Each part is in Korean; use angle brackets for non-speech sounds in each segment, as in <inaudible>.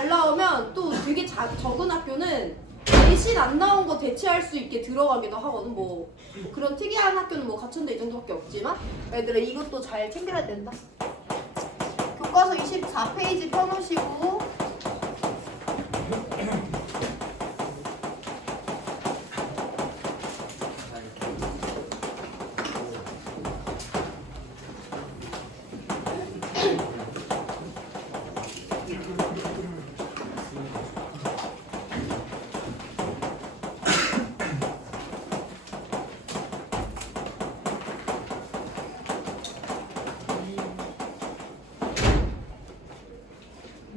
잘 나오면 또 되게 자, 적은 학교는 내신 안 나온 거 대체할 수 있게 들어가기도 하거든. 뭐, 뭐 그런 특이한 학교는 뭐 가천대 이 정도밖에 없지만 얘들아 이것도 잘 챙겨야 된다. 교과서 24페이지 펴놓으시고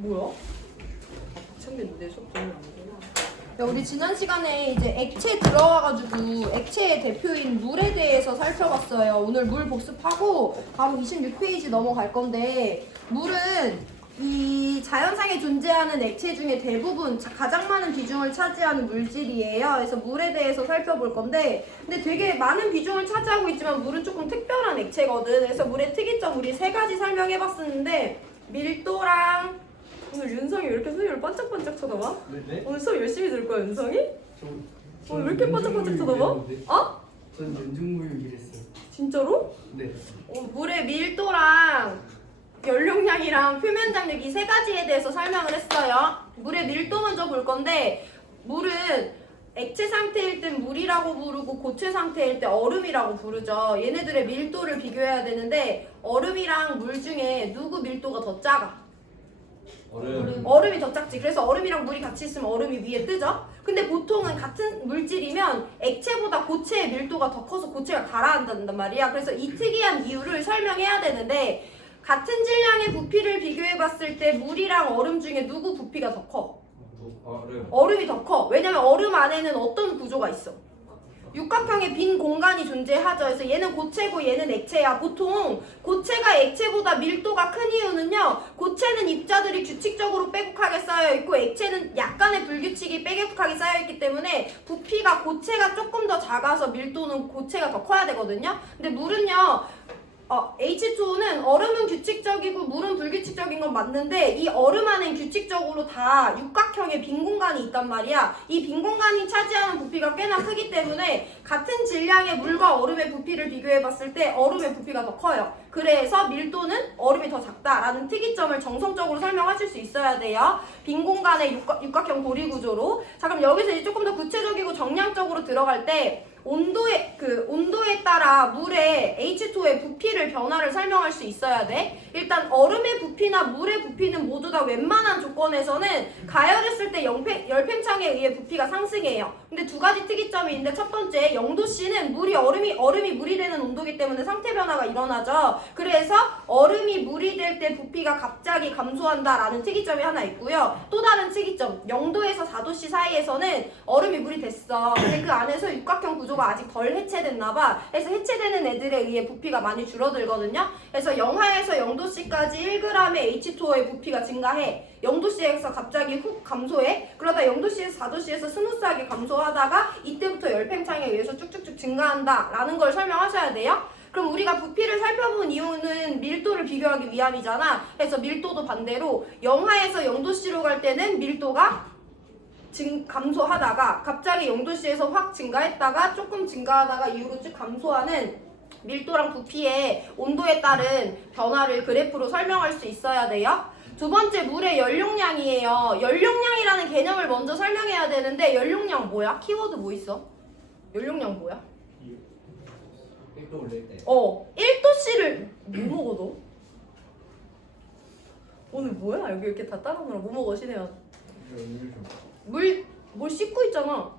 뭐야? 챙겼는데 수업 들으면 안 되나? 야, 지난 시간에 이제 액체 들어와가지고 액체의 대표인 물에 대해서 살펴봤어요. 오늘 물 복습하고 바로 26페이지 넘어갈 건데 물은 이 자연상에 존재하는 액체 중에 대부분 자- 가장 많은 비중을 차지하는 물질이에요. 그래서 물에 대해서 살펴볼 건데 근데 되게 많은 비중을 차지하고 있지만 물은 조금 특별한 액체거든. 그래서 물의 특이점 우리 세 가지 설명해봤었는데 밀도랑 오늘 윤성이 왜 이렇게 선생님을 반짝반짝 쳐다봐? 네? 오늘 수업 열심히 들을 거야 윤성이? 저, 오늘 왜 이렇게 반짝반짝 쳐다봐? 어? 전 연중무휴 일 했어요. 진짜로? 네. 어, 물의 밀도랑 연용량이랑 표면 장력 이 세 가지에 대해서 설명을 했어요. 물의 밀도 먼저 볼 건데 물은 액체 상태일 땐 물이라고 부르고 고체 상태일 때 얼음이라고 부르죠. 얘네들의 밀도를 비교해야 되는데 얼음이랑 물 중에 누구 밀도가 더 작아? 얼음 얼음이 더 작지. 그래서 얼음이랑 물이 같이 있으면 얼음이 위에 뜨죠. 근데 보통은 같은 물질이면 액체보다 고체의 밀도가 더 커서 고체가 가라앉는단 말이야. 그래서 이 특이한 이유를 설명해야 되는데 같은 질량의 부피를 비교해 봤을 때 물이랑 얼음 중에 누구 부피가 더 커? 얼음 얼음이 더 커. 왜냐면 얼음 안에는 어떤 구조가 있어? 육각형의 빈 공간이 존재하죠. 그래서 얘는 고체고 얘는 액체야. 보통 고체가 액체보다 밀도가 큰 이유는요. 고체는 입자들이 규칙적으로 빼곡하게 쌓여 있고 액체는 약간의 불규칙이 빼곡하게 쌓여 있기 때문에 부피가 고체가 조금 더 작아서 밀도는 고체가 더 커야 되거든요. 근데 물은요. 어, H2O는 얼음은 규칙적이고 물은 불규칙적인 건 맞는데 이 얼음 안엔 규칙적으로 다 육각형의 빈 공간이 있단 말이야. 이 빈 공간이 차지하는 부피가 꽤나 크기 때문에 같은 질량의 물과 얼음의 부피를 비교해 봤을 때 얼음의 부피가 더 커요. 그래서 밀도는 얼음이 더 작다라는 특이점을 정성적으로 설명하실 수 있어야 돼요. 빈 공간의 육각, 육각형 고리 구조로. 자 그럼 여기서 이제 조금 더 구체적이고 정량적으로 들어갈 때 온도에 그 온도에 따라 물의 H2의 부피를 변화를 설명할 수 있어야 돼. 일단 얼음의 부피나 물의 부피는 모두 다 웬만한 조건에서는 가열했을 때 열팽, 열팽창에 의해 부피가 상승해요. 근데 두 가지 특이점이 있는데 첫 번째 0도씨는 물이 얼음이 얼음이 물이 되는 온도기 때문에 상태 변화가 일어나죠. 그래서 얼음이 물이 될 때 부피가 갑자기 감소한다라는 특이점이 하나 있고요. 또 다른 특이점 0도에서 4도씨 사이에서는 얼음이 물이 됐어. 근데 그 안에서 육각형 구조 가 아직 덜 해체됐나 봐. 그래서 해체되는 애들에 의해 부피가 많이 줄어들거든요. 그래서 영하에서 0도씨까지 1g의 H2O의 부피가 증가해. 0도씨에서 갑자기 훅 감소해. 그러다 0도씨에서 4도씨에서 스무스하게 감소하다가 이때부터 열팽창에 의해서 쭉쭉쭉 증가한다 라는 걸 설명하셔야 돼요. 그럼 우리가 부피를 살펴본 이유는 밀도를 비교하기 위함이잖아. 그래서 밀도도 반대로 영하에서 0도씨로 갈 때는 밀도가 증, 감소하다가 갑자기 0도씨에서 확 증가했다가 조금 증가하다가 이후로 쭉 감소하는 밀도랑 부피의 온도에 따른 변화를 그래프로 설명할 수 있어야 돼요. 두 번째 물의 연용량이에요. 연용량이라는 개념을 먼저 설명해야 되는데 연용량 뭐야? 키워드 뭐 있어? 연용량 뭐야? 1도 올릴 때 어, 1도씨를 뭐 먹어 너? 오늘 뭐야? 여기 이렇게 다 따라오느라 뭐 먹어 시네요 물, 뭘 씻고 있잖아.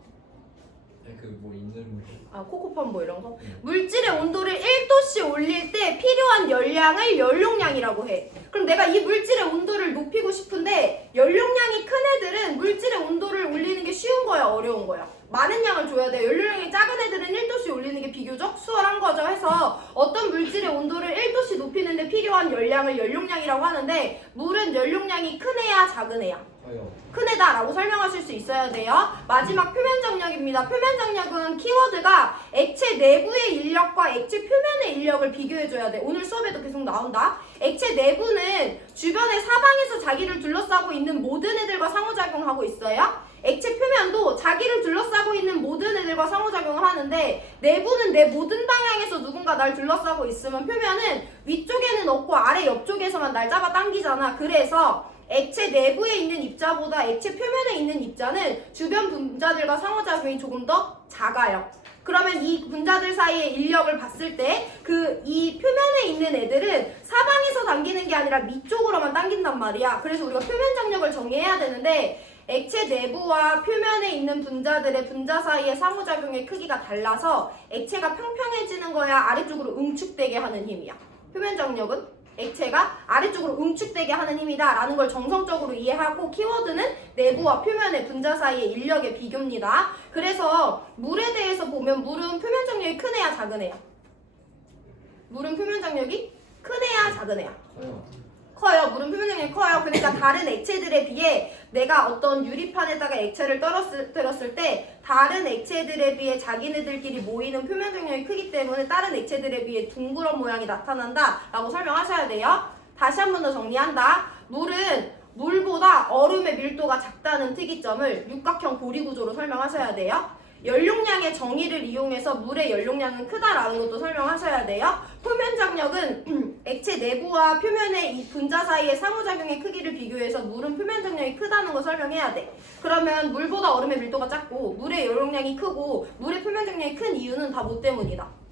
그뭐 있는 물 아, 코코팜 뭐 이런 거? 응. 물질의 온도를 1도씨 올릴 때 필요한 열량을 연용량이라고 해. 그럼 내가 이 물질의 온도를 높이고 싶은데 연용량이 큰 애들은 물질의 온도를 올리는 게 쉬운 거야, 어려운 거야? 많은 양을 줘야 돼. 연료량이 작은 애들은 1도씨 올리는 게 비교적 수월한 거죠. 해서 어떤 물질의 온도를 1도씨 높이는데 필요한 열량 물량을 연용량이라고 하는데 물은 연용량이 큰 애야 작은 애야 큰 애다라고 설명하실 수 있어야 돼요. 마지막 표면 장력입니다. 표면 장력은 키워드가 액체 내부의 인력과 액체 표면의 인력을 비교해줘야 돼. 오늘 수업에도 계속 나온다. 액체 내부는 주변의 사방에서 자기를 둘러싸고 있는 모든 애들과 상호작용하고 있어요. 액체 표면도 자기를 둘러싸고 있는 모든 애들과 상호작용을 하는데 내부는 내 모든 방향에서 누군가 날 둘러싸고 있으면 표면은 위쪽에는 없고 아래 옆쪽에서만 날 잡아 당기잖아. 그래서 액체 내부에 있는 입자보다 액체 표면에 있는 입자는 주변 분자들과 상호작용이 조금 더 작아요. 그러면 이 분자들 사이의 인력을 봤을 때 그 이 표면에 있는 애들은 사방에서 당기는 게 아니라 밑쪽으로만 당긴단 말이야. 그래서 우리가 표면 장력을 정의해야 되는데 액체 내부와 표면에 있는 분자들의 분자 사이의 상호작용의 크기가 달라서 액체가 평평해지는 거야 아래쪽으로 응축되게 하는 힘이야. 표면 장력은 액체가 아래쪽으로 응축되게 하는 힘이다 라는 걸 정성적으로 이해하고 키워드는 내부와 표면의 분자 사이의 인력의 비교입니다. 그래서 물에 대해서 보면 물은 표면 장력이 큰 애야 작은 애야? 물은 표면 장력이 큰 애야 작은 애야? 커요. 물은 표면 장력이 커요. 그러니까 다른 액체들에 비해 내가 어떤 유리판에다가 액체를 떨었을, 때 다른 액체들에 비해 자기네들끼리 모이는 표면 장력이 크기 때문에 다른 액체들에 비해 둥그런 모양이 나타난다 라고 설명하셔야 돼요. 다시 한 번 더 정리한다. 물은 물보다 얼음의 밀도가 작다는 특이점을 육각형 고리 구조로 설명하셔야 돼요. 연용량의 정의를 이용해서 물의 연용량은 크다라는 것도 설명하셔야 돼요. 표면 장력은 <clears throat> 액체 내부와 표면의 이 분자 사이의 상호작용의 크기를 비교해서 물은 표면 장력이 크다는 걸 설명해야 돼. 그러면 물보다 얼음의 밀도가 작고 물의 연용량이 크고 물의 표면 장력이 큰 이유는 다 뭐 때문이다.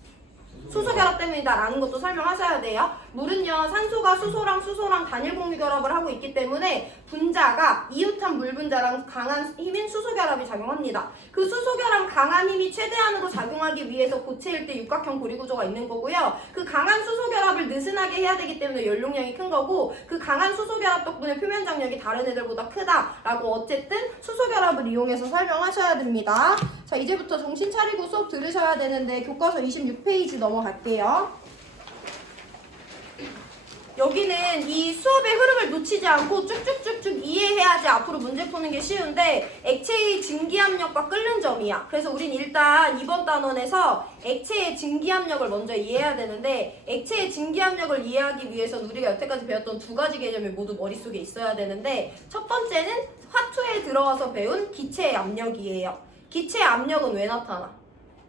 수소 결합 때문이다라는 것도 설명하셔야 돼요. 물은요 산소가 수소랑 수소랑 단일 공유 결합을 하고 있기 때문에 분자가 이웃한 물 분자랑 강한 힘인 수소 결합이 작용합니다. 그 수소 결합 강한 힘이 최대한으로 작용하기 위해서 고체일 때 육각형 고리 구조가 있는 거고요. 그 강한 수소 결합을 느슨하게 해야 되기 때문에 연용량이 큰 거고 그 강한 수소 결합 덕분에 표면 장력이 다른 애들보다 크다라고 어쨌든 수소 결합을 이용해서 설명하셔야 됩니다. 자 이제부터 정신 차리고 수업 들으셔야 되는데 교과서 26페이지 넘어갈게요. 여기는 이 수업의 흐름을 놓치지 않고 쭉쭉쭉쭉 이해해야지 앞으로 문제 푸는 게 쉬운데 액체의 증기압력과 끓는 점이야. 그래서 우린 일단 이번 단원에서 액체의 증기압력을 먼저 이해해야 되는데 액체의 증기압력을 이해하기 위해서는 우리가 여태까지 배웠던 두 가지 개념이 모두 머릿속에 있어야 되는데 첫 번째는 화투에 들어와서 배운 기체의 압력이에요. 기체의 압력은 왜 나타나?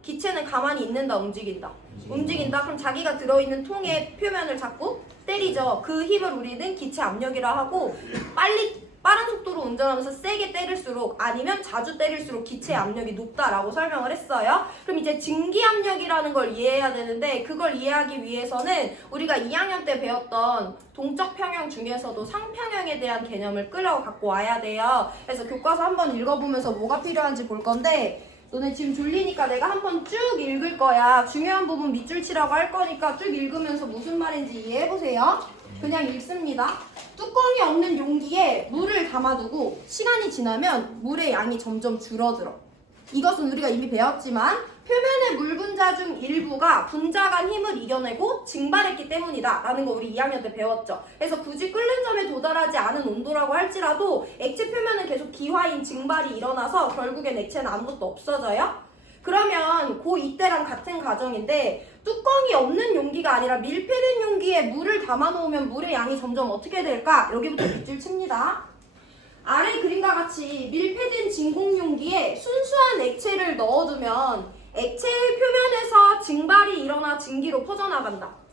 기체는 가만히 있는다 움직인다. 움직인다. 그럼 자기가 들어있는 통의 표면을 잡고 때리죠. 그 힘을 우리는 기체 압력이라 하고 빨리 빠른 속도로 운전하면서 세게 때릴수록 아니면 자주 때릴수록 기체 압력이 높다라고 설명을 했어요. 그럼 이제 증기 압력이라는 걸 이해해야 되는데 그걸 이해하기 위해서는 우리가 2학년 때 배웠던 동적 평형 중에서도 상평형에 대한 개념을 끌어 갖고 와야 돼요. 그래서 교과서 한번 읽어보면서 뭐가 필요한지 볼 건데 너네 지금 졸리니까 내가 한번 쭉 읽을 거야. 중요한 부분 밑줄 치라고 할 거니까 쭉 읽으면서 무슨 말인지 이해해 보세요. 그냥 읽습니다. 뚜껑이 없는 용기에 물을 담아두고 시간이 지나면 물의 양이 점점 줄어들어. 이것은 우리가 이미 배웠지만 표면의 물 분자 중 일부가 분자 간 힘을 이겨내고 증발했기 때문이다 라는 거 우리 2학년 때 배웠죠. 그래서 굳이 끓는 점에 도달하지 않은 온도라고 할지라도 액체 표면은 계속 기화인 증발이 일어나서 결국엔 액체는 아무것도 없어져요. 그러면 고 이때랑 같은 과정인데 뚜껑이 없는 용기가 아니라 밀폐된 용기에 물을 담아놓으면 물의 양이 점점 어떻게 될까? 여기부터 밑줄 칩니다. 아래 그림과 같이 밀폐된 진공 용기에 순수한 액체를 넣어두면 액체의 표면에서 증발이 일어나 증기로 퍼져나간다.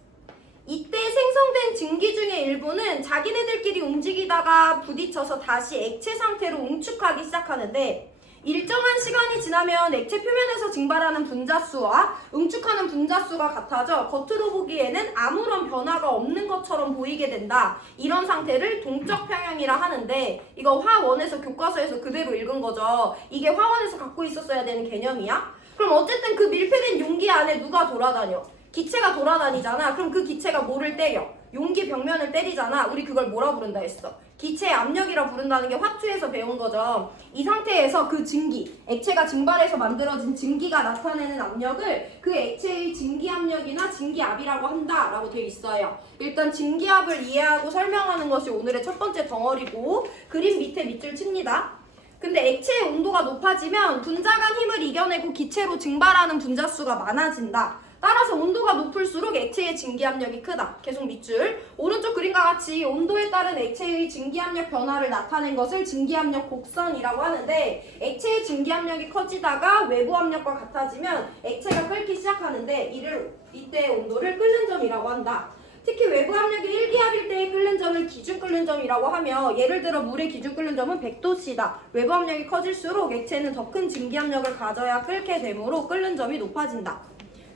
이때 생성된 증기 중의 일부는 자기네들끼리 움직이다가 부딪혀서 다시 액체 상태로 응축하기 시작하는데 일정한 시간이 지나면 액체 표면에서 증발하는 분자 수와 응축하는 분자 수가 같아져 겉으로 보기에는 아무런 변화가 없는 것처럼 보이게 된다. 이런 상태를 동적 평형이라 하는데 이거 화원에서 교과서에서 그대로 읽은 거죠. 이게 화원에서 갖고 있었어야 되는 개념이야. 그럼 어쨌든 그 밀폐된 용기 안에 누가 돌아다녀? 기체가 돌아다니잖아. 그럼 그 기체가 뭐를 때려? 용기 벽면을 때리잖아. 우리 그걸 뭐라 부른다 했어? 기체 압력이라 부른다는 게 화투에서 배운 거죠. 이 상태에서 그 증기, 액체가 증발해서 만들어진 증기가 나타내는 압력을 그 액체의 증기 압력이나 증기압이라고 한다라고 되어 있어요. 일단 증기압을 이해하고 설명하는 것이 오늘의 첫 번째 덩어리고 그림 밑에 밑줄 칩니다. 근데 액체의 온도가 높아지면 분자 간 힘을 이겨내고 기체로 증발하는 분자 수가 많아진다. 따라서 온도가 높을수록 액체의 증기압력이 크다. 계속 밑줄. 오른쪽 그림과 같이 온도에 따른 액체의 증기압력 변화를 나타낸 것을 증기압력 곡선이라고 하는데 액체의 증기압력이 커지다가 외부 압력과 같아지면 액체가 끓기 시작하는데 이를 이때의 온도를 끓는 점이라고 한다. 특히 외부 압력이 1기압일 때의 끓는 점을 기준 끓는 점이라고 하며 예를 들어 물의 기준 끓는 점은 100도씨다. 외부 압력이 커질수록 액체는 더 큰 증기압력을 가져야 끓게 되므로 끓는 점이 높아진다.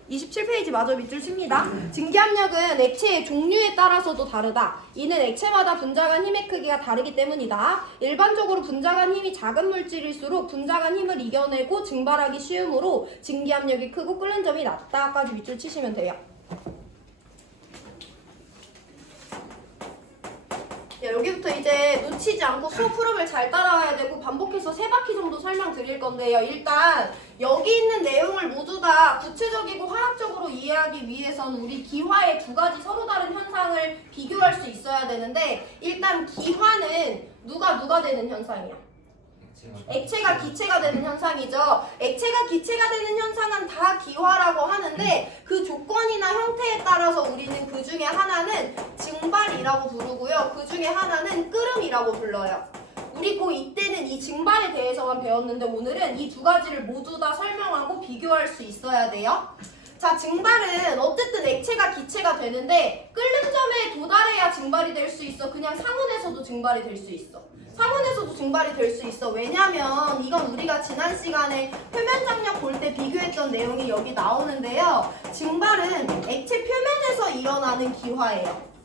27페이지 마저 밑줄 칩니다. 증기압력은 액체의 종류에 따라서도 다르다. 이는 액체마다 분자 간 힘의 크기가 다르기 때문이다. 일반적으로 분자 간 힘이 작은 물질일수록 분자 간 힘을 이겨내고 증발하기 쉬우므로 증기압력이 크고 끓는 점이 낮다까지 밑줄 치시면 돼요. 야, 여기부터 이제 놓치지 않고 수업 흐름을 잘 따라와야 되고 반복해서 세 바퀴 정도 설명 드릴 건데요. 일단 여기 있는 내용을 모두 다 구체적이고 화학적으로 이해하기 위해서는 우리 기화의 두 가지 서로 다른 현상을 비교할 수 있어야 되는데 일단 기화는 누가 누가 되는 현상이야? 액체가 기체가 되는 현상이죠. 액체가 기체가 되는 현상은 다 기화라고 하는데 그 조건이나 형태에 따라서 우리는 그 중에 하나는 증발이라고 부르고요. 그 중에 하나는 끓음이라고 불러요. 우리 고 이때는 이 증발에 대해서만 배웠는데 오늘은 이 두 가지를 모두 다 설명하고 비교할 수 있어야 돼요. 자, 증발은 어쨌든 액체가 기체가 되는데 끓는 점에 도달해야 증발이 될 수 있어. 그냥 상온에서도 증발이 될 수 있어. 상온에서도 증발이 될 수 있어. 왜냐면 이건 우리가 지난 시간에 표면 장력 볼 때 비교했던 내용이 여기 나오는데요. 증발은 액체 표면에서 일어나는 기화예요.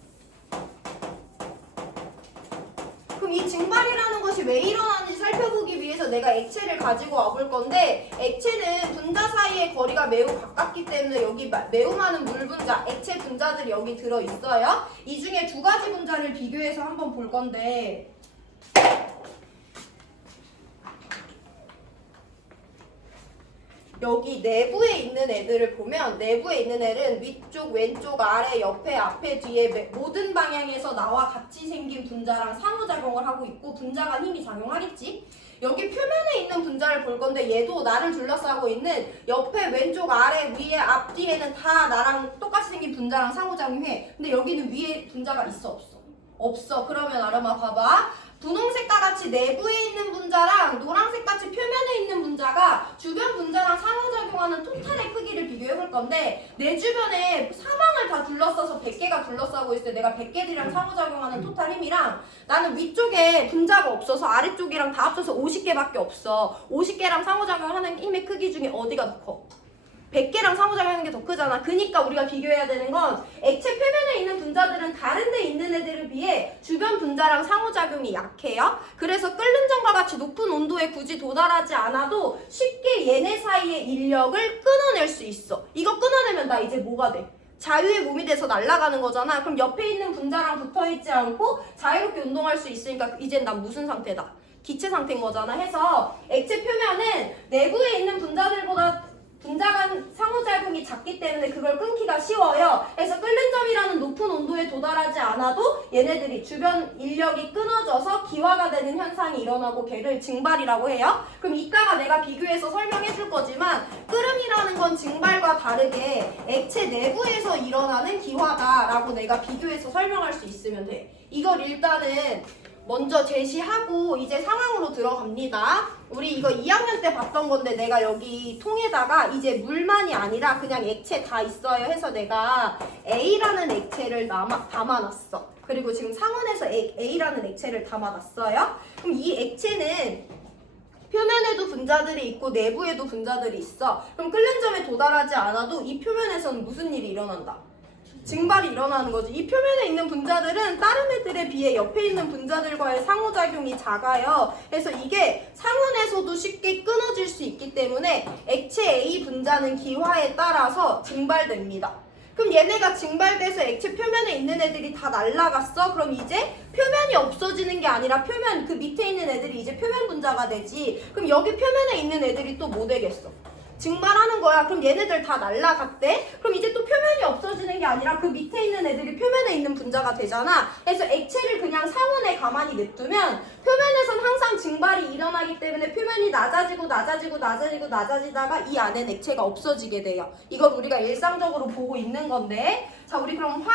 그럼 이 증발이라는 것이 왜 일어나는지 살펴보기 위해서 내가 액체를 가지고 와볼 건데 액체는 분자 사이의 거리가 매우 가깝기 때문에 여기 마- 매우 많은 물 분자, 액체 분자들이 여기 들어 있어요. 이 중에 두 가지 분자를 비교해서 한번 볼 건데 여기 내부에 있는 애들을 보면 내부에 있는 애는 위쪽, 왼쪽, 아래, 옆에, 앞에, 뒤에 매- 모든 방향에서 나와 같이 생긴 분자랑 상호작용을 하고 있고 분자가 힘이 작용하겠지? 여기 표면에 있는 분자를 볼 건데 얘도 나를 둘러싸고 있는 옆에, 왼쪽, 아래, 위에, 앞뒤에는 다 나랑 똑같이 생긴 분자랑 상호작용해. 근데 여기는 위에 분자가 있어 없어? 없어. 그러면 아름아 봐봐. 분홍색과 같이 내부에 있는 분자랑 노란색 같이 표면에 있는 분자가 주변 분자랑 상호작용하는 토탈의 크기를 비교해 볼 건데 내 주변에 사방을 다 둘러싸서 100개가 둘러싸고 있을 때 내가 100개들이랑 상호작용하는 토탈 힘이랑 나는 위쪽에 분자가 없어서 아래쪽이랑 다 합쳐서 50개밖에 없어 50개랑 상호작용하는 힘의 크기 중에 어디가 더 커? 100개랑 상호작용하는 게 더 크잖아. 그니까 우리가 비교해야 되는 건 액체 표면에 있는 분자들은 다른 데 있는 애들에 비해 주변 분자랑 상호작용이 약해요. 그래서 끓는 점과 같이 높은 온도에 굳이 도달하지 않아도 쉽게 얘네 사이의 인력을 끊어낼 수 있어. 이거 끊어내면 나 이제 뭐가 돼? 자유의 몸이 돼서 날아가는 거잖아. 그럼 옆에 있는 분자랑 붙어 있지 않고 자유롭게 운동할 수 있으니까 이젠 난 무슨 상태다? 기체 상태인 거잖아. 해서 액체 표면은 내부에 있는 분자들보다 간 상호작용이 작기 때문에 그걸 끊기가 쉬워요. 그래서 끓는 점이라는 높은 온도에 도달하지 않아도 얘네들이 주변 인력이 끊어져서 기화가 되는 현상이 일어나고 걔를 증발이라고 해요. 그럼 이따가 내가 비교해서 설명해 줄 거지만 끓음이라는 건 증발과 다르게 액체 내부에서 일어나는 기화다라고 내가 비교해서 설명할 수 있으면 돼. 이걸 일단은 먼저 제시하고 이제 상황으로 들어갑니다. 우리 이거 2학년 때 봤던 건데 내가 여기 통에다가 이제 물만이 아니라 그냥 액체 다 있어요 해서 내가 A라는 액체를 남아, 담아놨어. 그리고 지금 상온에서 A, A라는 액체를 담아놨어요. 그럼 이 액체는 표면에도 분자들이 있고 내부에도 분자들이 있어. 그럼 점에 도달하지 않아도 이 표면에서는 무슨 일이 일어난다? 증발이 일어나는 거지. 이 표면에 있는 분자들은 다른 애들에 비해 옆에 있는 분자들과의 상호작용이 작아요. 그래서 이게 상온에서도 쉽게 끊어질 수 있기 때문에 액체 A 분자는 기화에 따라서 증발됩니다. 그럼 얘네가 증발돼서 액체 표면에 있는 애들이 다 날라갔어. 그럼 이제 표면이 없어지는 게 아니라 표면 그 밑에 있는 애들이 이제 표면 분자가 되지. 그럼 여기 표면에 있는 애들이 또 뭐 되겠어? 증발하는 거야. 그럼 얘네들 다 날라갔대. 그럼 이제 또 표면이 없어지는 게 아니라 그 밑에 있는 애들이 표면에 있는 분자가 되잖아. 그래서 액체를 그냥 상온에 가만히 냅두면 표면에선 항상 증발이 일어나기 때문에 표면이 낮아지고 낮아지고 낮아지고 낮아지다가 이 안에 액체가 없어지게 돼요. 이걸 우리가 일상적으로 보고 있는 건데 자 우리 그럼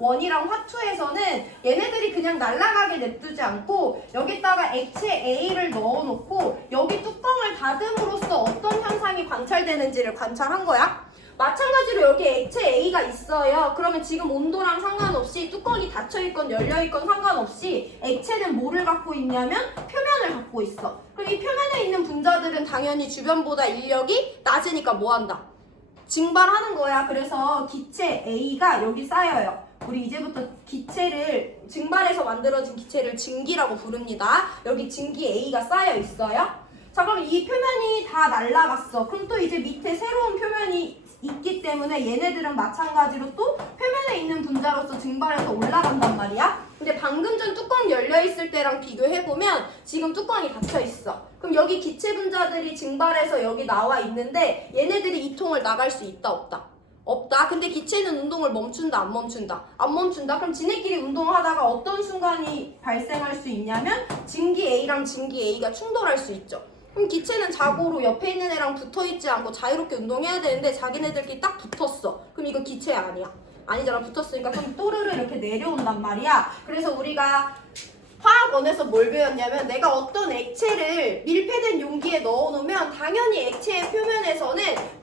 화원이랑 화투에서는 얘네들이 그냥 날아가게 냅두지 않고 여기다가 액체 A를 넣어놓고 여기 뚜껑을 닫음으로써 어떤 현상이 관찰되는지를 관찰한 거야. 마찬가지로 여기 액체 A가 있어요. 그러면 지금 온도랑 상관없이 뚜껑이 닫혀 있건 열려 있건 상관없이 액체는 뭐를 갖고 있냐면 표면을 갖고 있어. 그럼 이 표면에 있는 분자들은 당연히 주변보다 인력이 낮으니까 뭐 한다? 증발하는 거야. 그래서 기체 A가 여기 쌓여요. 우리 이제부터 기체를 증발해서 만들어진 기체를 증기라고 부릅니다. 여기 증기 A가 쌓여 있어요. 자, 그럼 이 표면이 다 날라갔어. 그럼 또 이제 밑에 새로운 표면이 있기 때문에 얘네들은 마찬가지로 또 표면에 있는 분자로서 증발해서 올라간단 말이야. 근데 방금 전 뚜껑 열려 있을 때랑 비교해 보면 지금 뚜껑이 닫혀 있어. 그럼 여기 기체 분자들이 증발해서 여기 나와 있는데 얘네들이 이 통을 나갈 수 있다 없다? 없다. 근데 기체는 운동을 멈춘다 안 멈춘다? 안 멈춘다. 그럼 지네끼리 운동하다가 어떤 순간이 발생할 수 있냐면 증기 A랑 증기 A가 충돌할 수 있죠. 그럼 기체는 자고로 옆에 있는 애랑 붙어 있지 않고 자유롭게 운동해야 되는데 자기네들끼리 딱 붙었어. 그럼 이거 기체 아니야. 아니잖아. 붙었으니까 그럼 또르르 이렇게 내려온단 말이야. 그래서 우리가 화학원에서 뭘 배웠냐면 내가 어떤 액체를 밀폐된 용기에 넣어놓으면 당연히 액체의 표면에서는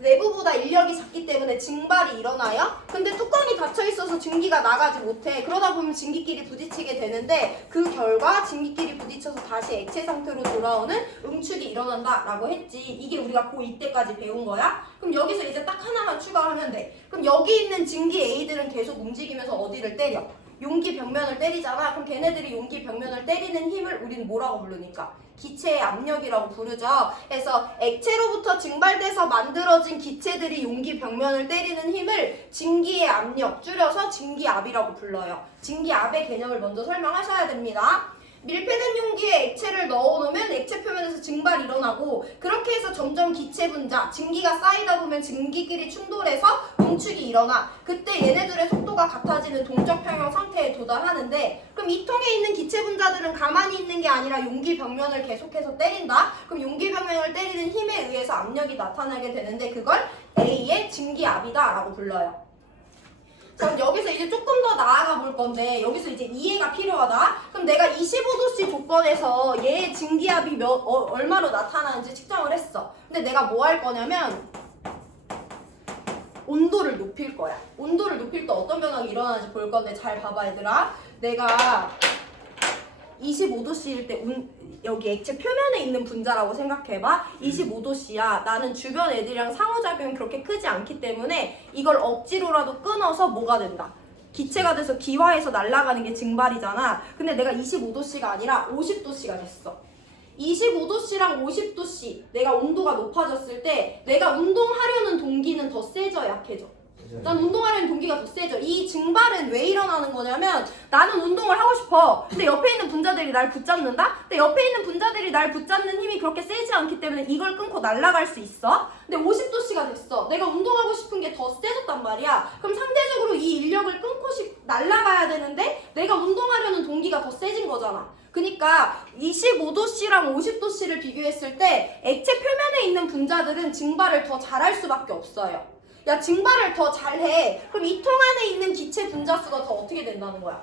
내부보다 인력이 작기 때문에 증발이 일어나요. 근데 뚜껑이 닫혀 있어서 증기가 나가지 못해. 그러다 보면 증기끼리 부딪히게 되는데 그 결과 증기끼리 부딪혀서 다시 액체 상태로 돌아오는 응축이 일어난다라고 했지. 이게 우리가 고2 때까지 배운 거야. 그럼 여기서 이제 딱 하나만 추가하면 돼. 그럼 여기 있는 증기 A들은 계속 움직이면서 어디를 때려? 용기 벽면을 때리잖아. 그럼 걔네들이 용기 벽면을 때리는 힘을 우리는 뭐라고 부르니까? 기체의 압력이라고 부르죠. 그래서 액체로부터 증발돼서 만들어진 기체들이 용기 벽면을 때리는 힘을 증기의 압력, 줄여서 증기압이라고 불러요. 증기압의 개념을 먼저 설명하셔야 됩니다. 밀폐된 용기에 액체를 넣어놓으면 액체 표면에서 증발이 일어나고 그렇게 해서 점점 기체 분자, 증기가 쌓이다 보면 증기끼리 충돌해서 응축이 일어나. 그때 얘네들의 속도가 같아지는 동적 평형 상태에 도달하는데 그럼 이 통에 있는 기체 분자들은 가만히 있는 게 아니라 용기 벽면을 계속해서 때린다? 그럼 용기 벽면을 때리는 힘에 의해서 압력이 나타나게 되는데 그걸 A의 증기압이다 라고 불러요 그럼 여기서 이제 조금 더 나아가 볼 건데 여기서 이제 이해가 필요하다. 그럼 내가 25도씨 조건에서 얘의 증기압이 몇 어, 얼마로 나타나는지 측정을 했어. 근데 내가 뭐 할 거냐면 온도를 높일 거야. 온도를 높일 때 어떤 변화가 일어나는지 볼 건데 잘 봐봐 얘들아. 내가 25도씨일 때 운, 여기 액체 표면에 있는 분자라고 생각해봐. 25도씨야. 나는 주변 애들이랑 상호작용이 그렇게 크지 않기 때문에 이걸 억지로라도 끊어서 뭐가 된다. 기체가 돼서 기화해서 날아가는 게 증발이잖아. 근데 내가 25도씨가 아니라 50도씨가 됐어. 25도씨랑 50도씨 내가 온도가 높아졌을 때 내가 운동하려는 동기는 더 세져 약해져. 난 운동하려는 동기가 더 세죠. 이 증발은 왜 일어나는 거냐면 나는 운동을 하고 싶어. 근데 옆에 있는 분자들이 날 붙잡는다? 근데 옆에 있는 분자들이 날 붙잡는 힘이 그렇게 세지 않기 때문에 이걸 끊고 날아갈 수 있어. 근데 50도씨가 됐어. 내가 운동하고 싶은 게 더 세졌단 말이야. 그럼 상대적으로 이 인력을 끊고 싶, 날아가야 되는데 내가 운동하려는 동기가 더 세진 거잖아. 그러니까 25도씨랑 50도씨를 비교했을 때 액체 표면에 있는 분자들은 증발을 더 잘할 수밖에 없어요. 야 증발을 더 잘해. 그럼 이 통 안에 있는 기체 분자 수가 더 어떻게 된다는 거야?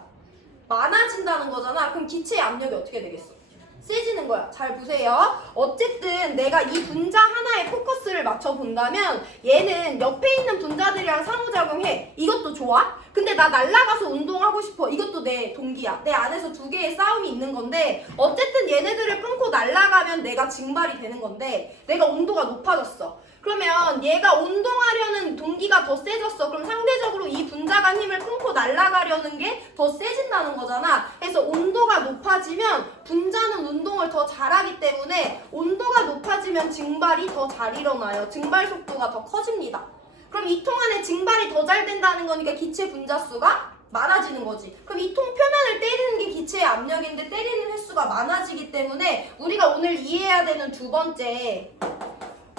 많아진다는 거잖아. 그럼 기체의 압력이 어떻게 되겠어? 세지는 거야. 잘 보세요. 어쨌든 내가 이 분자 하나에 포커스를 맞춰 본다면 얘는 옆에 있는 분자들이랑 상호작용해. 이것도 좋아? 근데 나 날라가서 운동하고 싶어. 이것도 내 동기야. 내 안에서 두 개의 싸움이 있는 건데 어쨌든 얘네들을 끊고 날아가면 내가 증발이 되는 건데 내가 온도가 높아졌어. 그러면 얘가 운동하려는 동기가 더 세졌어. 그럼 상대적으로 이 분자 간 힘을 끊고 날아가려는 게 더 세진다는 거잖아. 그래서 온도가 높아지면 분자는 운동을 더 잘하기 때문에 온도가 높아지면 증발이 더 잘 일어나요. 증발 속도가 더 커집니다. 그럼 이 통 안에 증발이 더 잘 된다는 거니까 기체 분자 수가 많아지는 거지. 그럼 이 통 표면을 때리는 게 기체의 압력인데 때리는 횟수가 많아지기 때문에 우리가 오늘 이해해야 되는 두 번째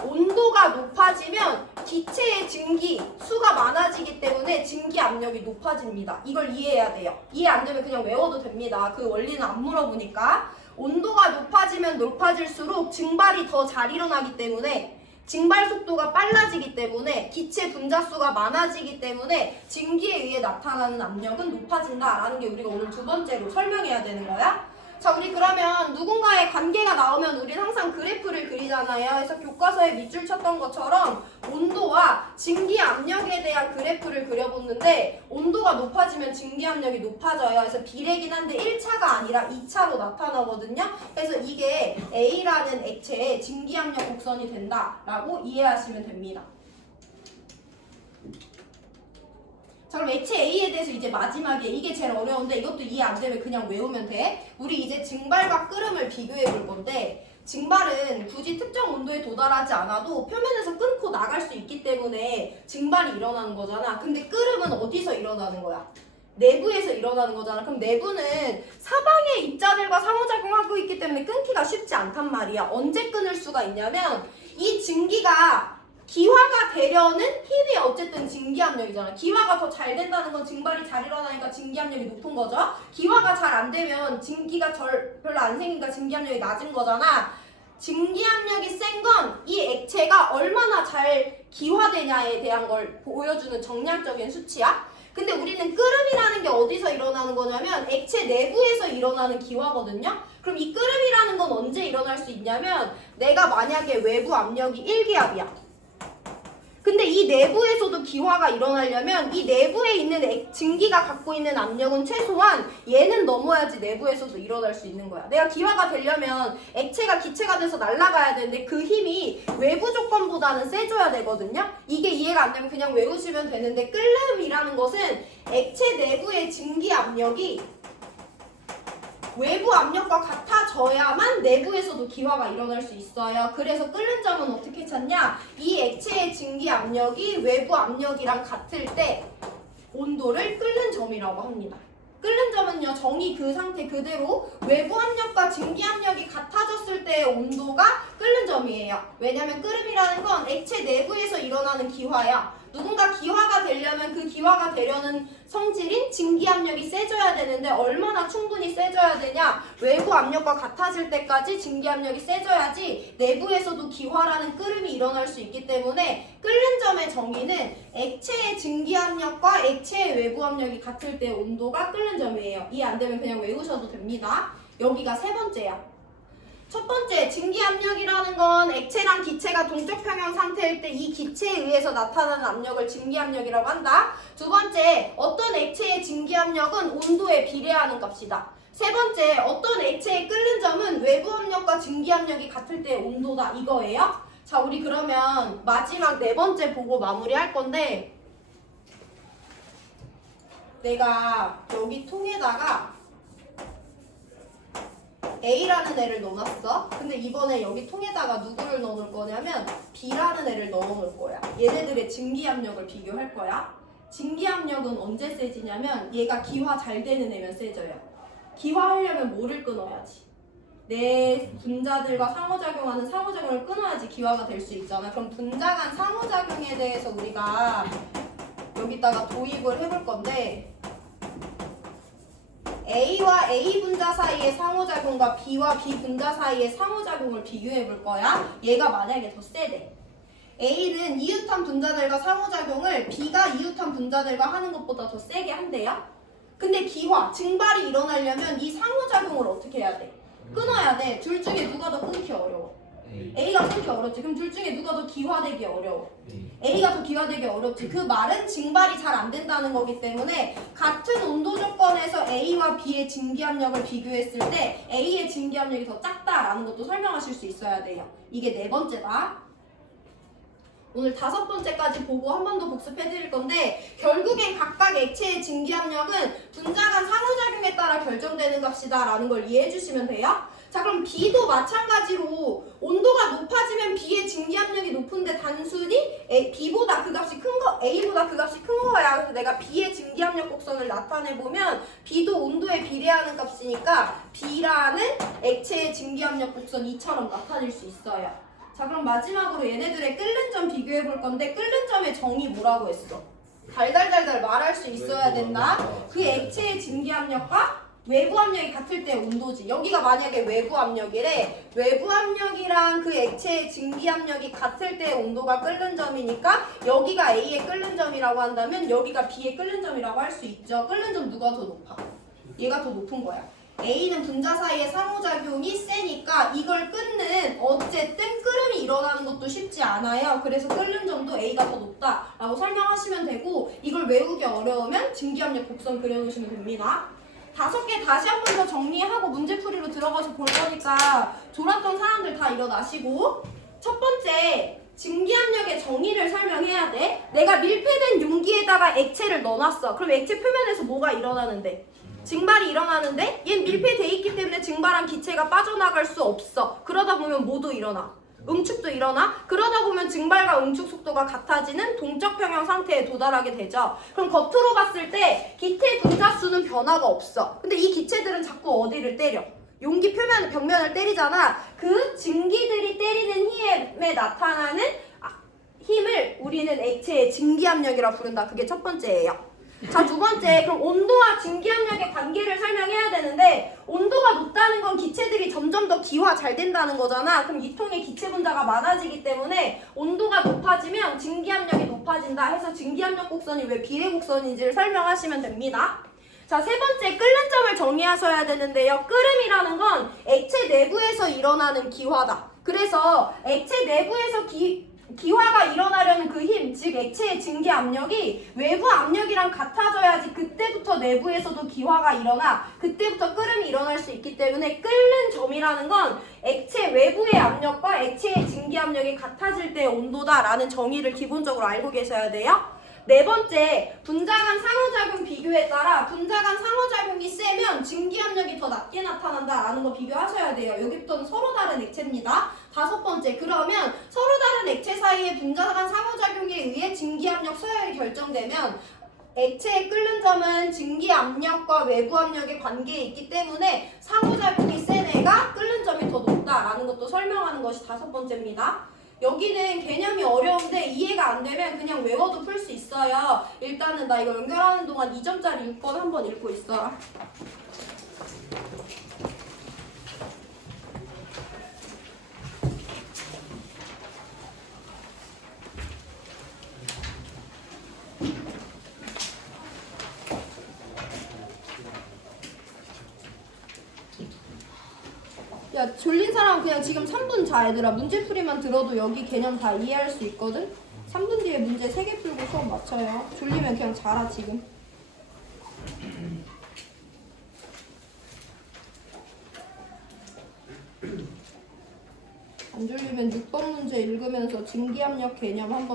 온도가 높아지면 기체의 증기 수가 많아지기 때문에 증기 압력이 높아집니다. 이걸 이해해야 돼요. 이해 안 되면 그냥 외워도 됩니다. 그 원리는 안 물어보니까 온도가 높아지면 높아질수록 증발이 더 잘 일어나기 때문에 증발 속도가 빨라지기 때문에 기체 분자 수가 많아지기 때문에 증기에 의해 나타나는 압력은 높아진다라는 게 우리가 오늘 두 번째로 설명해야 되는 거야. 자, 우리 그러면 누군가의 관계가 나오면 우리는 항상 그래프를 그리잖아요. 그래서 교과서에 밑줄 쳤던 것처럼 온도와 증기 압력에 대한 그래프를 그려보는데 온도가 높아지면 증기 압력이 높아져요. 그래서 비례긴 한데 1차가 아니라 2차로 나타나거든요. 그래서 이게 A라는 액체의 증기 압력 곡선이 된다라고 이해하시면 됩니다. 자 그럼 액체 A에 대해서 이제 마지막에 이게 제일 어려운데 이것도 이해 안 되면 그냥 외우면 돼. 우리 이제 증발과 끓음을 비교해 볼 건데 증발은 굳이 특정 온도에 도달하지 않아도 표면에서 끊고 나갈 수 있기 때문에 증발이 일어나는 거잖아. 근데 끓음은 어디서 일어나는 거야? 내부에서 일어나는 거잖아. 그럼 내부는 사방의 입자들과 상호작용하고 있기 때문에 끊기가 쉽지 않단 말이야. 언제 끊을 수가 있냐면 이 증기가 기화가 되려는 힘이 어쨌든 증기압력이잖아. 기화가 더 잘 된다는 건 증발이 잘 일어나니까 증기압력이 높은 거죠. 기화가 잘 안 되면 증기가 절, 별로 안 생기니까 증기압력이 낮은 거잖아. 증기압력이 센 건 이 액체가 얼마나 잘 기화되냐에 대한 걸 보여주는 정량적인 수치야. 근데 우리는 끓음이라는 게 어디서 일어나는 거냐면 액체 내부에서 일어나는 기화거든요. 그럼 이 끓음이라는 건 언제 일어날 수 있냐면 내가 만약에 외부 압력이 1기압이야. 근데 이 내부에서도 기화가 일어나려면 이 내부에 있는 액- 증기가 갖고 있는 압력은 최소한 얘는 넘어야지 내부에서도 일어날 수 있는 거야. 내가 기화가 되려면 액체가 기체가 돼서 날아가야 되는데 그 힘이 외부 조건보다는 세져야 되거든요. 이게 이해가 안 되면 그냥 외우시면 되는데 끓음이라는 것은 액체 내부의 증기 압력이 외부 압력과 같아져야 만 내부에서도 기화가 일어날 수 있어요. 그래서 끓는 점은 어떻게 찾냐? 이 액체의 증기 압력이 외부 압력이랑 같을 때 온도를 끓는 점이라고 합니다. 끓는 점은요 정의 그 상태 그대로 외부 압력과 증기 압력이 같아졌을 때의 온도가 끓는 점이에요. 왜냐면 끓음이라는 건 액체 내부에서 일어나는 기화야. 누군가 기화가 되려면 그 기화가 되려는 성질인 증기 압력이 세져야 되는데 얼마나 충분히 세져야 되냐? 외부 압력과 같아질 때까지 증기 압력이 세져야지 내부에서도 기화라는 끓음이 일어날 수 있기 때문에 끓는 점의 정의는 액체의 증기 압력과 액체의 외부 압력이 같을 때 온도가 끓는 점이에요. 이해 안 되면 그냥 외우셔도 됩니다. 여기가 세 번째야. 첫 번째, 증기 압력이라는 건 액체랑 기체가 동적 평형 상태일 때 이 기체에 의해서 나타나는 압력을 증기 압력이라고 한다. 두 번째, 어떤 액체의 증기 압력은 온도에 비례하는 값이다. 세 번째, 어떤 액체의 끓는 점은 외부 압력과 증기 압력이 같을 때 온도다. 이거예요. 자, 우리 그러면 마지막 네 번째 보고 마무리할 건데 내가 여기 통에다가 A라는 애를 넣어놨어. 근데 이번에 여기 통에다가 누구를 넣어놓을 거냐면 B라는 애를 넣어놓을 거야. 얘네들의 증기압력을 비교할 거야. 증기압력은 언제 세지냐면 얘가 기화 잘 되는 애면 세져요. 기화하려면 뭐를 끊어야지? 내 분자들과 상호작용하는 상호작용을 끊어야지 기화가 될 수 있잖아. 그럼 분자 간 상호작용에 대해서 우리가 여기다가 도입을 해볼 건데 A와 A 분자 사이의 상호작용과 B와 B 분자 사이의 상호작용을 비교해 볼 거야. 얘가 만약에 더 세대. A는 이웃한 분자들과 상호작용을 B가 이웃한 분자들과 하는 것보다 더 세게 한대요. 근데 기화, 증발이 일어나려면 이 상호작용을 어떻게 해야 돼? 끊어야 돼. 둘 중에 누가 더 끊기 어려워? A A가 끊기 어렵지. 그럼 둘 중에 누가 더 기화되기 어려워? A A가 더 기화되기 어렵지. 그 말은 증발이 잘 안 된다는 거기 때문에 같은 온도 조건에서 A와 B의 증기압력을 비교했을 때 A의 증기압력이 더 작다라는 것도 설명하실 수 있어야 돼요. 이게 네 번째다. 오늘 다섯 번째까지 보고 한 번 더 복습해 드릴 건데 결국엔 각각 액체의 증기압력은 분자 간 상호작용에 따라 결정되는 값이다 라는 걸 이해해 주시면 돼요. 자 그럼 B도 마찬가지로 온도가 높아지면 B의 증기압력이 높은데 단순히 A, B보다 그 값이 큰 거, A보다 그 값이 큰 거야. 그래서 내가 B의 증기압력 곡선을 나타내 보면 B도 온도에 비례하는 값이니까 B라는 액체의 증기압력 곡선 이처럼 나타낼 수 있어요. 자 그럼 마지막으로 얘네들의 끓는 점 비교해 볼 건데 끓는 점의 정의 뭐라고 했어? 달달달달 말할 수 있어야 된다. 그 액체의 증기압력과 외부 압력이 같을 때 온도지. 여기가 만약에 외부 압력이래. 외부 압력이랑 그 액체의 증기 압력이 같을 때 온도가 끓는 점이니까 여기가 A의 끓는 점이라고 한다면 여기가 B의 끓는 점이라고 할 수 있죠. 끓는 점 누가 더 높아? 얘가 더 높은 거야. A는 분자 사이의 상호작용이 세니까 이걸 끊는 어쨌든 끓음이 일어나는 것도 쉽지 않아요. 그래서 끓는 점도 A가 더 높다라고 설명하시면 되고 이걸 외우기 어려우면 증기압력 곡선 그려놓으시면 됩니다. 다섯 개 다시 한 번 더 정리하고 문제풀이로 들어가서 볼 거니까 졸았던 사람들 다 일어나시고 첫 번째 증기압력의 정의를 설명해야 돼. 내가 밀폐된 용기에다가 액체를 넣어놨어. 그럼 액체 표면에서 뭐가 일어나는데? 증발이 일어나는데 얘는 밀폐돼 있기 때문에 증발한 기체가 빠져나갈 수 없어. 그러다 보면 뭐도 일어나. 응축도 일어나. 그러다 보면 증발과 응축 속도가 같아지는 동적 평형 상태에 도달하게 되죠. 그럼 겉으로 봤을 때 기체 분자 수는 변화가 없어. 근데 이 기체들은 자꾸 어디를 때려? 용기 표면 벽면을 때리잖아. 그 증기들이 때리는 힘에 나타나는 아, 힘을 우리는 액체의 증기압력이라 부른다. 그게 첫 번째예요. 자, 두 번째, 그럼 온도와 증기압력의 관계를 설명해야 되는데, 온도가 높다는 건 기체들이 점점 더 기화 잘 된다는 거잖아. 그럼 이 통에 기체 분자가 많아지기 때문에 온도가 높아지면 증기압력이 높아진다 해서 증기압력 곡선이 왜 비례 곡선인지를 설명하시면 됩니다. 자, 세 번째, 끓는 점을 정의하셔야 되는데요. 끓음이라는 건 액체 내부에서 일어나는 기화다. 그래서 액체 내부에서 기, 기화가 일어나려는 그 힘, 즉 액체의 증기 압력이 외부 압력이랑 같아져야지 그때부터 내부에서도 기화가 일어나 그때부터 끓음이 일어날 수 있기 때문에 끓는 점이라는 건 액체 외부의 압력과 액체의 증기 압력이 같아질 때의 온도다라는 정의를 기본적으로 알고 계셔야 돼요. 네 번째, 분자 간 상호작용 비교에 따라 분자 간 상호작용이 세면 증기압력이 더 낮게 나타난다라는 거 비교하셔야 돼요. 여기부터는 서로 다른 액체입니다. 다섯 번째, 그러면 서로 다른 액체 사이의 분자 간 상호작용에 의해 증기압력 서열이 결정되면 액체의 끓는 점은 증기 압력과 외부 압력의 관계에 있기 때문에 상호작용이 센 애가 끓는 점이 더 높다라는 것도 설명하는 것이 다섯 번째입니다. 여기는 개념이 어려운데 이해가 안 되면 그냥 외워도 풀 수 있어요. 일단은 나 이거 연결하는 동안 2점짜리 인권 한번 읽고 있어라. 야 졸린 사람 그냥 지금 3분 자 얘들아 문제풀이만 들어도 여기 개념 다 이해할 수 있거든? 3분 뒤에 문제 3개 풀고 수업 마쳐요. 졸리면 그냥 자라 지금. 안 졸리면 6번 문제 읽으면서 증기압력 개념 한번